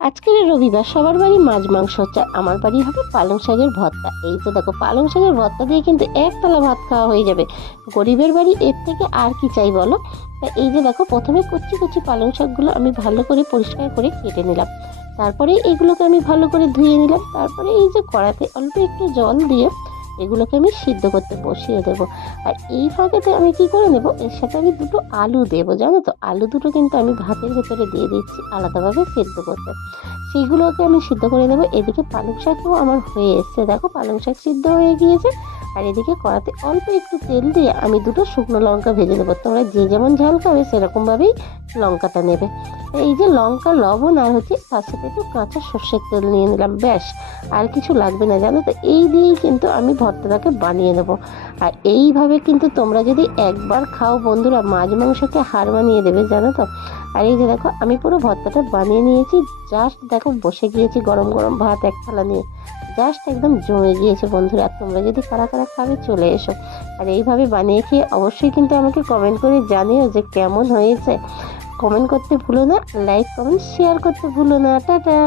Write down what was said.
আজকের রবিবার সবার বাড়ি মাছ মাংস হচ্ছে, আমার বাড়ি হবে পালং শাকের ভর্তা। এই তো দেখো, পালং শাকের ভর্তা দিয়ে কিন্তু একতলা ভাত খাওয়া হয়ে যাবে। গরিবের বাড়ি এর থেকে আর কি চাই বলো। তা এই যে দেখো, প্রথমে কুচি কুচি পালং শাকগুলো আমি ভালো করে পরিষ্কার করে কেটে নিলাম। তারপরে এগুলোকে আমি ভালো করে ধুয়ে নিলাম। তারপরে এই যে কড়াতে অল্প একটু জল দিয়ে এগুলোকে আমি সিদ্ধ করতে বসিয়ে দেবো। আর এই ফাঁকেতে আমি কি করে নেব, এর সাথে আমি দুটো আলু দেবো, জানো তো। আলু দুটো কিন্তু আমি ভাতের ভেতরে দিয়ে দিচ্ছি আলাদাভাবে সিদ্ধ করতে। সেইগুলোকে আমি সিদ্ধ করে নেবো। এদিকে পালং শাকও আমার হয়ে এসছে, দেখো পালং শাক সিদ্ধ হয়ে গিয়েছে। আর এদিকে কড়াতে অল্প একটু তেল দিয়ে আমি দুটো শুকনো লঙ্কা ভেজে নেবো। তোমরা যে যেমন ঝাল খাবে সেরকমভাবেই লঙ্কাটা নেবে। এই যে লঙ্কা, লবণ আর হচ্ছে তার সাথে একটু কাঁচা সর্ষের তেল নিয়ে নিলাম, ব্যাস। আর কিছু লাগবে না, জানো তো। এই দিয়েই কিন্তু আমি ভর্তাটাকে বানিয়ে নেবো। আর এইভাবে কিন্তু তোমরা যদি একবার খাও বন্ধুরা, মাছ মাংসকে হার মানিয়ে দেবে, জানো তো। আর এই যে দেখো, আমি পুরো ভর্তাটা বানিয়ে নিয়েছি। জাস্ট দেখো, বসে গিয়েছি গরম গরম ভাত এক থালা নিয়ে। জাস্ট একদম জমে গিয়েছে বন্ধুরা। আর তোমরা যদি কারা কারা খাবে চলে এসো। আর এইভাবে বানিয়ে খেয়ে অবশ্যই কিন্তু আমাকে কমেন্ট করে জানিও যে কেমন হয়েছে। কমেন্ট করতে ভুলো না, লাইক কমেন্ট শেয়ার করতে ভুলো না। টাটা।